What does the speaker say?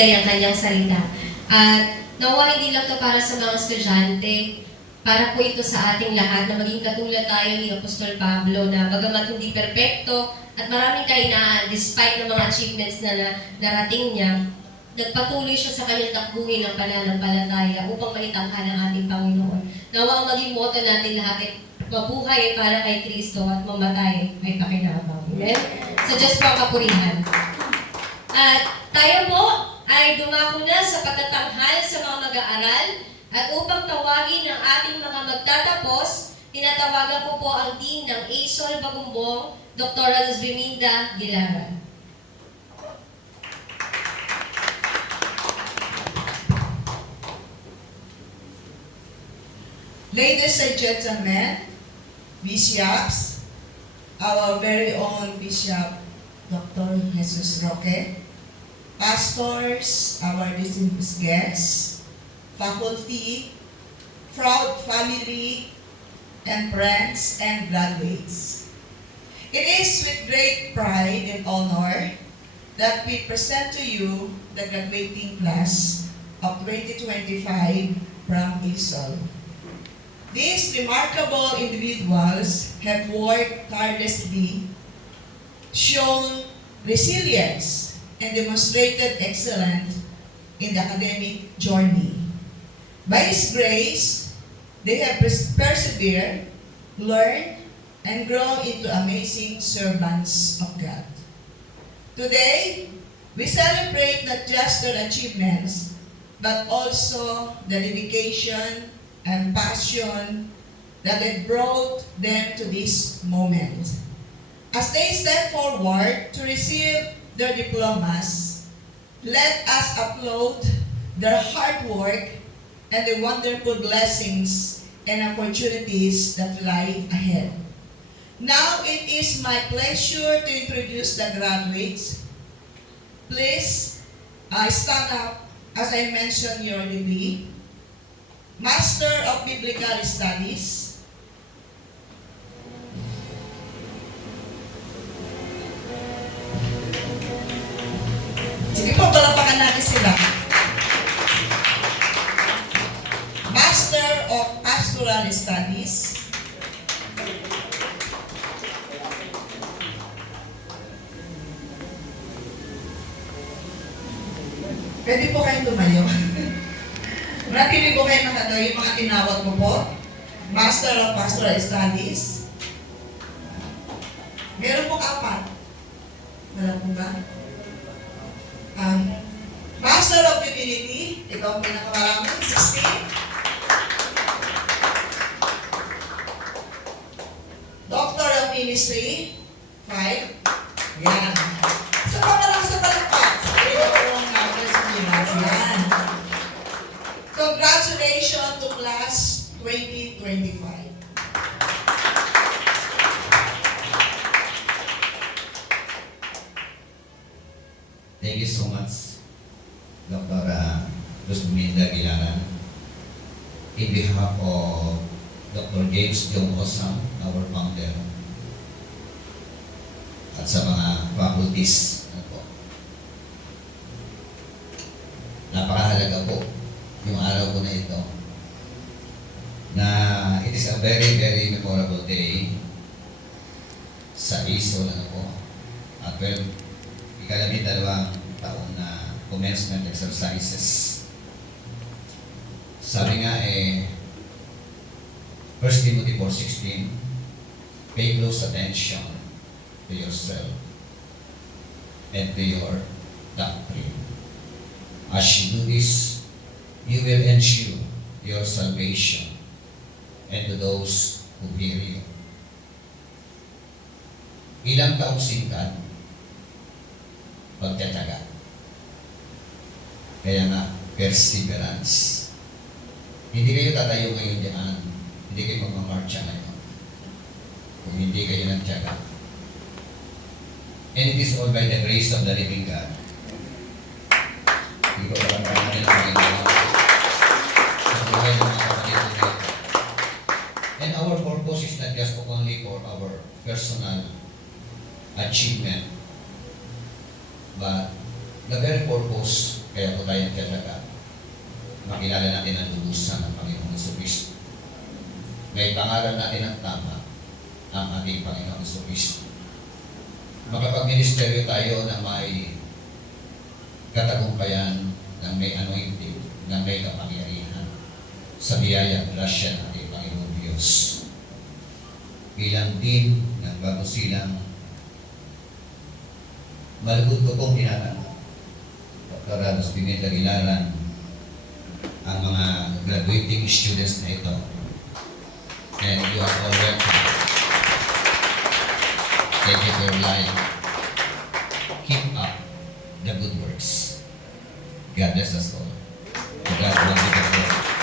ang kanyang salita. At nawa hindi lang ito para sa mga estudyante, para po ito sa ating lahat na maging katulad tayo ni Apostol Pablo na bagamat hindi perpekto at maraming kainaan despite ng mga achievements na narating niya, nagpatuloy siya sa kanyang takbuhin ng pananampalataya upang maitanghal ang ating Panginoon. Nawa ang maging motto natin lahat ay mabuhay para kay Kristo at mamatay ay pakinabang. Amen? Sa Diyos po ang kapurihan. At tayo po ay dumako na sa pagtatanghal sa mga mag-aaral at upang tawagin ang ating mga magtatapos, tinatawagan ko po ang team ng ASOL Bagumbong, Dr. Luzviminda Gilaran. Ladies and gentlemen, bishops, our very own Bishop Dr. Jesus Roque, pastors, our distinguished guests, faculty, proud family, and friends and graduates. It is with great pride and honor that we present to you the graduating class of 2025 from ASOL. These remarkable individuals have worked tirelessly, shown resilience, and demonstrated excellence in the academic journey. By His grace, they have persevered, learned, and grown into amazing servants of God. Today, we celebrate not just their achievements, but also the dedication and passion that had brought them to this moment. As they step forward to receive their diplomas, let us applaud their hard work and the wonderful blessings and opportunities that lie ahead. Now it is my pleasure to introduce the graduates. Please stand up as I mention your degree. Master of Biblical Studies, sige po, palapakan natin sila. Master of Pastoral Studies, pwede po kayong tumayo. Napili po kayo ng yung mga tinawag mo po. Master of Pastoral Studies. Meron po 4. Wala po ba? Master of Divinity. Ito ang pinakamarami. 16. Doctor of Ministry. 5. Yan. Sa pamalakas sa palakpak. Sa pinakawang First Yan. Congratulations to class 2025. Thank you so much, Dr. Luzviminda Gilaran. In behalf of Dr. James Jong Osam, our founder, at sa mga faculties, napakahalaga po yung araw ko na ito na it is a very, very memorable day sa ASOL at 12 taon na commencement exercises. Sabi nga 1 Timothy 4:16, pay close attention to yourself and to your doctrine. As you do this, you will ensure your salvation and to those who hear you. Ilang taong singkat, pagtataga. Kaya nga, perseverance. Hindi kayo tatayo ngayon diyan. Hindi kayo magmamarcha ngayon. Kung hindi kayo nagtyaga. And it is all by the grace of the living God. Hindi ko alam kung ano yung Panginoon. Sa buhay ng mga kapatid ko. And our purpose is not just only for our personal achievement, but the very purpose Kaya po tayo nagkatsaga. Makilala natin ang lubusan ng Panginoong Kristo. May pangalan natin ang tama, ang ating Panginoong Kristo. Makapag-ministeryo tayo na may katagumpayan, ng may anointing, ng may kapangyarihan sa biyaya at grasya ng ating Panginoong Diyos. Bilang din ng bago silang malugod ko pong tinatanong, Dr. Ramos Pimenta Gilaran, ang mga graduating students na ito. And you are all welcome. Thank you for your life. Keep up the good works. God bless us all. To God be the glory.